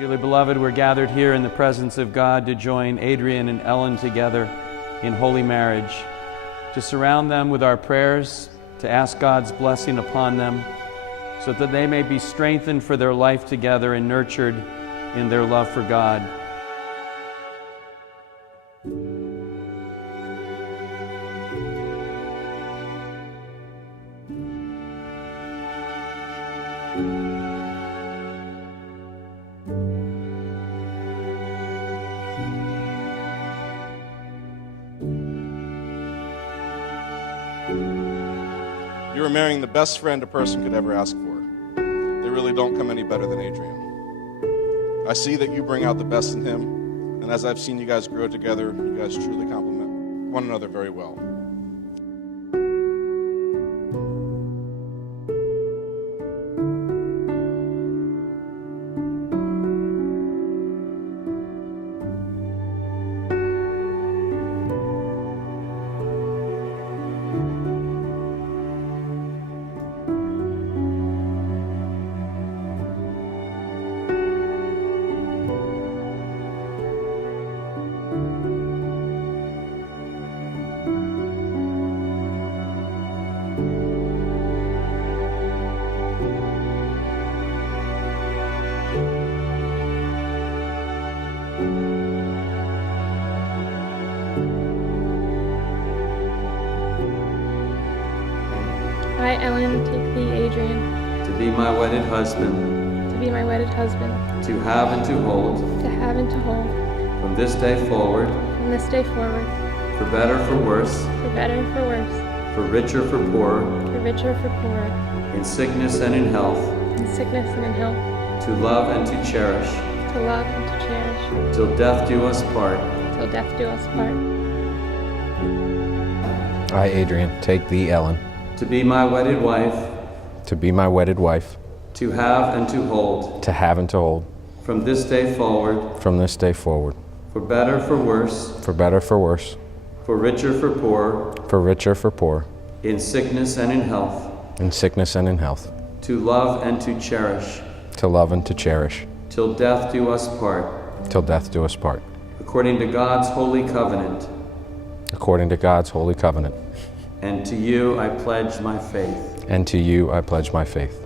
Dearly beloved, we're gathered here in the presence of God to join Adrian and Ellen together in holy marriage, to surround them with our prayers, to ask God's blessing upon them, so that they may be strengthened for their life together and nurtured in their love for God. You are marrying the best friend a person could ever ask for. They really don't come any better than Adrian. I see that you bring out the best in him, and as I've seen you guys grow together, you guys truly complement one another very well. I, Ellen, take thee, Adrian, To be my wedded husband, to be my wedded husband, to have and to hold, to have and to hold, from this day forward, from this day forward, for better, for worse, for better and for worse, for richer, for poorer, for richer, for poorer, in sickness and in health, in sickness and in health, to love and to cherish, to love and to cherish, till death do us part. till death do us part. I, Adrian, take thee, Ellen, To be my wedded wife, to be my wedded wife, to have and to hold, to have and to hold, from this day forward, from this day forward, for better, for worse, for better, for worse, for richer, for poorer, for richer, for poor, in sickness and in health, in sickness and in health, to love and to cherish, to love and to cherish, till death do us part, till death do us part, according to God's holy covenant. according to God's holy covenant. And to you I pledge my faith. And to you I pledge my faith.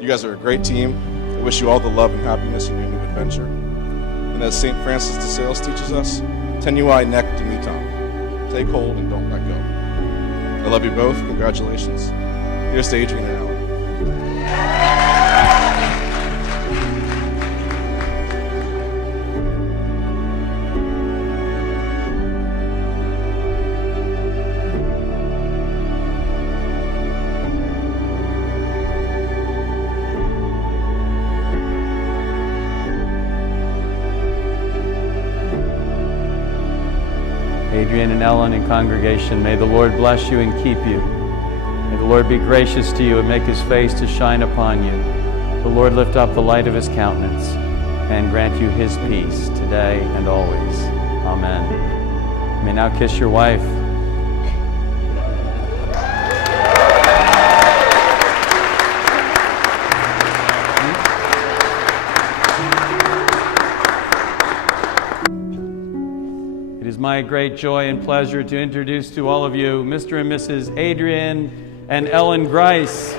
You guys are a great team. I wish you all the love and happiness in your new adventure. And as St. Francis de Sales teaches us, tenui nec dimittam. Take hold and don't let go. I love you both. Congratulations. Here's to Adrian and Ellen. Adrian and Ellen and congregation, may the Lord bless you and keep you. May the Lord be gracious to you and make his face to shine upon you. The Lord lift up the light of his countenance and grant you his peace today and always. Amen. You may now kiss your wife. It is my great joy and pleasure to introduce to all of you Mr. and Mrs. Adrian and Ellen Grice.